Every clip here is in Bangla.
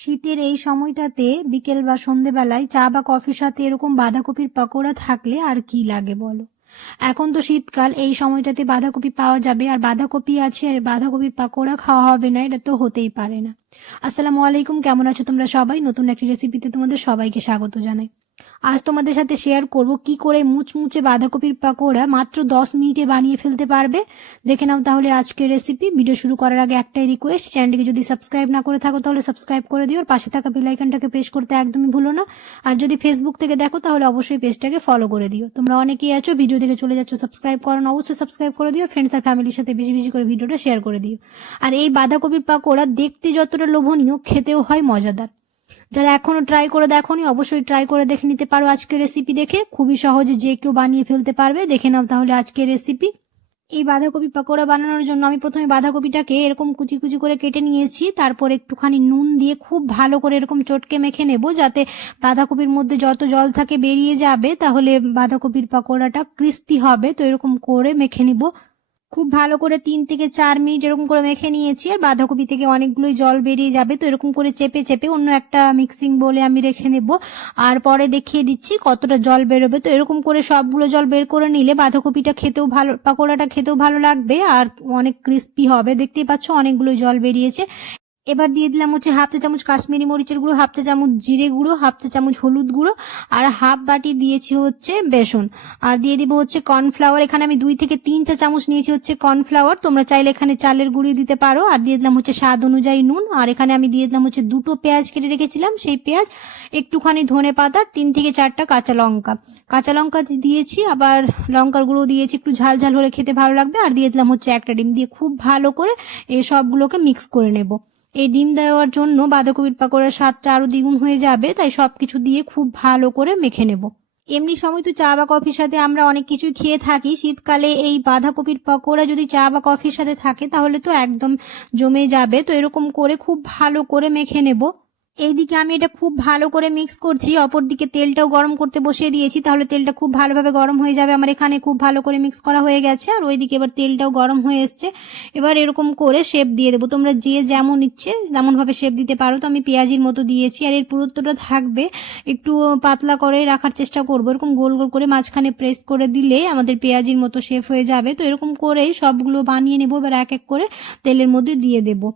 শীতের এই সময়টাতে বিকেল বা সন্ধেবেলায় চা বা কফির সাথে এরকম বাঁধাকপির পকোড়া থাকলে আর কি লাগে বলো। এখন তো শীতকাল, এই সময়টাতে বাঁধাকপি পাওয়া যাবে আর বাঁধাকপি আছে আর বাঁধাকপির পকোড়া খাওয়া হবে না, এটা তো হতেই পারে না। আসসালামু আলাইকুম, কেমন আছো তোমরা সবাই? নতুন একটি রেসিপিতে তোমাদের সবাইকে স্বাগত জানাই। আজ তোমাদের সাথে শেয়ার করব কি করে মুচমুচে বাঁধাকপির পকোড়া মাত্র 10 মিনিটে বানিয়ে ফেলতে পারবে। দেখে নাও তাহলে আজকের রেসিপি। ভিডিও শুরু করার আগে একটাই রিকোয়েস্ট, চ্যানেলটিকে যদি সাবস্ক্রাইব না করে থাকো তাহলে সাবস্ক্রাইব করে দিও আর পাশে থাকা বেল আইকনটাকে প্রেস করতে একদমই ভুলো না। আর যদি ফেসবুক থেকে দেখো তাহলে অবশ্যই পেজটাকে ফলো করে দিও। তোমরা অনেকেই আছো ভিডিও থেকে চলে যাচ্ছ, সাবস্ক্রাইব করো না, অবশ্যই সাবস্ক্রাইব করে দিও। ফ্রেন্ডস আর ফ্যামিলির সাথে বেশি বেশি করে ভিডিওটা শেয়ার করে দিও। আর এই বাঁধাকপির পকোড়া দেখতে যতটা লোভনীয়, খেতেও হয় মজাদার। যারা এখনো ট্রাই করে দেখোনি অবশ্যই ট্রাই করে দেখে নিতে পারো আজকের রেসিপি দেখে। খুবই সহজে যে কেউ বানিয়ে ফেলতে পারবে। দেখে নাও তাহলে আজকের রেসিপি। এই বাঁধাকপি পকোড়া বানানোর জন্য আমি প্রথমে বাঁধাকপিটাকে এরকম কুচি কুচি করে কেটে নিয়েছি। তারপর একটুখানি নুন দিয়ে খুব ভালো করে এরকম চটকে মেখে নেব, যাতে বাঁধাকপির মধ্যে যত জল থাকে বেরিয়ে যাবে, তাহলে বাঁধাকপির পকোড়াটা ক্রিস্পি হবে। তো এরকম করে মেখে নিব খুব ভালো করে। 3 থেকে 4 মিনিট এরকম করে মেখে নিয়েছি। আর বাঁধাকপি থেকে অনেকগুলোই জল বেরিয়ে যাবে, তো এরকম করে চেপে চেপে অন্য একটা মিক্সিং বলে আমি রেখে নেব। আর পরে দেখিয়ে দিচ্ছি কতটা জল বেরোবে। তো এরকম করে সবগুলো জল বের করে নিলে বাঁধাকপিটা খেতেও ভালো, পকোড়াটা খেতেও ভালো লাগবে আর অনেক ক্রিস্পি হবে। দেখতেই পাচ্ছ অনেকগুলো জল বেরিয়েছে। এবার দিয়ে দিলাম হচ্ছে হাফ চা চামচ কাশ্মীরি মরিচের গুঁড়ো, হাফ চা চামচ জিরে গুঁড়ো, হাফ চা চামচ হলুদ গুঁড়ো আর হাফ বাটি দিয়েছি হচ্ছে বেসন। আর দিয়ে দিব হচ্ছে কর্নফ্লাওয়ার। এখানে আমি 2 থেকে 3 চা চামচ নিয়েছি হচ্ছে কর্নফ্লাওয়ার, তোমরা চাইলে এখানে চালের গুঁড়ি দিতে পারো। আর দিয়ে দিলাম হচ্ছে স্বাদ অনুযায়ী নুন। আর এখানে আমি দিয়ে দিলাম হচ্ছে 2টো পেঁয়াজ কেটে রেখেছিলাম, সেই পেঁয়াজ, একটুখানি ধনে পাতা, 3 থেকে 4টা কাঁচা লঙ্কা। কাঁচা লঙ্কা দিয়েছি, আবার লঙ্কার গুঁড়ো দিয়েছি, একটু ঝাল ঝাল হলে খেতে ভালো লাগবে। আর দিয়ে দিলাম হচ্ছে একটা ডিম, দিয়ে খুব ভালো করে এই সবগুলোকে মিক্স করে নেব। এই ডিম দেওয়ার জন্য বাঁধাকপির পকোড়ার স্বাদটা আরো দ্বিগুণ হয়ে যাবে, তাই সবকিছু দিয়ে খুব ভালো করে মেখে নেব। এমনি সময় তো চা বা কফির সাথে আমরা অনেক কিছুই খেয়ে থাকি, শীতকালে এই বাঁধাকপির পকোড়া যদি চা বা কফির সাথে থাকে তাহলে তো একদম জমে যাবে। তো এরকম করে খুব ভালো করে মেখে নেব। এইদিকে আমি এটা খুব ভালো করে মিক্স করছি, অপরদিকে তেলটাও গরম করতে বসিয়ে দিয়েছি, তাহলে তেলটা খুব ভালোভাবে গরম হয়ে যাবে। আমার এখানে খুব ভালো করে মিক্স করা হয়ে গেছে আর ওইদিকে এবার তেলটাও গরম হয়ে এসছে। এবার এরকম করে শেপ দিয়ে দেবো, তোমরা যে যেমন ইচ্ছে তেমন ভাবে শেপ দিতে পারো। তো আমি পেঁয়াজির মতো দিয়েছি আর এর পুরুত্বটা থাকবে একটু পাতলা করে রাখার চেষ্টা করবো। এরকম গোল গোল করে মাঝখানে প্রেস করে দিলে আমাদের পেঁয়াজির মতো শেপ হয়ে যাবে। তো এরকম করেই সবগুলো বানিয়ে নেবো। এবার এক এক করে তেলের মধ্যে দিয়ে দেবো।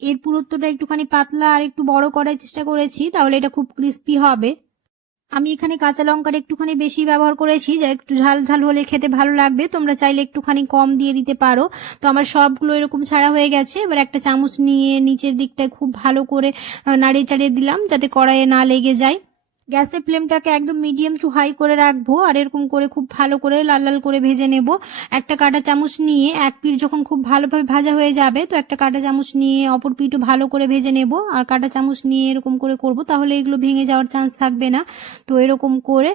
এর পুরুত্বটা একটুখানি পাতলা আর একটু বড় করার চেষ্টা করেছি, তাহলে এটা খুব ক্রিস্পি হবে। আমি এখানে কাঁচা লঙ্কার একটুখানি বেশি ব্যবহার করেছি, যা একটু ঝাল ঝাল হলে খেতে ভালো লাগবে। তোমরা চাইলে একটুখানি কম দিয়ে দিতে পারো। তো আমার সবগুলো এরকম ছাড়া হয়ে গেছে। এবার একটা চামচ নিয়ে নিচের দিকটায় খুব ভালো করে নাড়িয়ে চাড়িয়ে দিলাম, যাতে কড়াইয়ে না লেগে যায়। গ্যাসের ফ্লেমটাকে একদম মিডিয়াম টু হাই করে রাখবো আর এরকম করে খুব ভালো করে লাল লাল করে ভেজে নেব। একটা কাঁটা চামচ নিয়ে এক পিঠ যখন খুব ভালোভাবে ভাজা হয়ে যাবে, তো একটা কাঁটা চামচ নিয়ে অপর পিঠও ভালো করে ভেজে নেব। আর কাঁটা চামচ নিয়ে এরকম করে করব, তাহলে এগুলো ভেঙে যাওয়ার চান্স থাকবে না। তো এরকম করে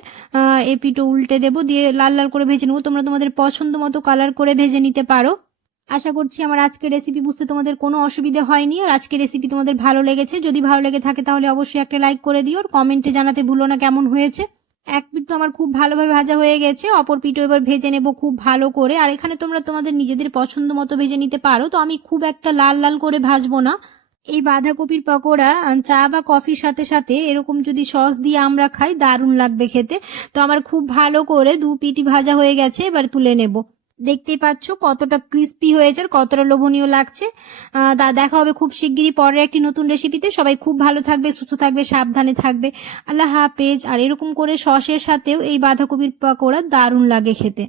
এ পিঠও উল্টে দেবো, দিয়ে লাল লাল করে ভেজে নেবো। তোমরা তোমাদের পছন্দ মতো কালার করে ভেজে নিতে পারো। আশা করছি আমার আজকের রেসিপি বুঝতে তোমাদের কোনো অসুবিধা হয়নি আর আজকের রেসিপি তোমাদের ভালো লেগেছে। যদি ভালো লেগে থাকে তাহলে অবশ্যই একটা লাইক করে দিও আর কমেন্টে জানাতে ভুলো না কেমন হয়েছে। এক পিঠ তো আমার খুব ভালোভাবে ভাজা হয়ে গেছে, অপর পিঠও এবার ভেজে নেব খুব ভালো করে। আর এখানে তোমরা তোমাদের নিজেদের পছন্দ মতো ভেজে নিতে পারো। তো আমি খুব একটা লাল লাল করে ভাজবো না। এই বাঁধাকপির পকোড়া চা বা কফির সাথে সাথে এরকম যদি সস দিয়ে আমরা খাই দারুণ লাগবে খেতে। তো আমার খুব ভালো করে 2 পিঠই ভাজা হয়ে গেছে, এবার তুলে নেব। দেখতেই পাচ্ছ কতটা ক্রিস্পি হয়েছে আর কতটা লোভনীয় লাগছে। দেখা হবে খুব শিগগিরই পরের একটি নতুন রেসিপিতে। সবাই খুব ভালো থাকবে, সুস্থ থাকবে, সাবধানে থাকবে। আল্লাহ হাফেজ। আর এরকম করে সসের সাথেও এই বাঁধাকপির পকোড়া দারুণ লাগে খেতে।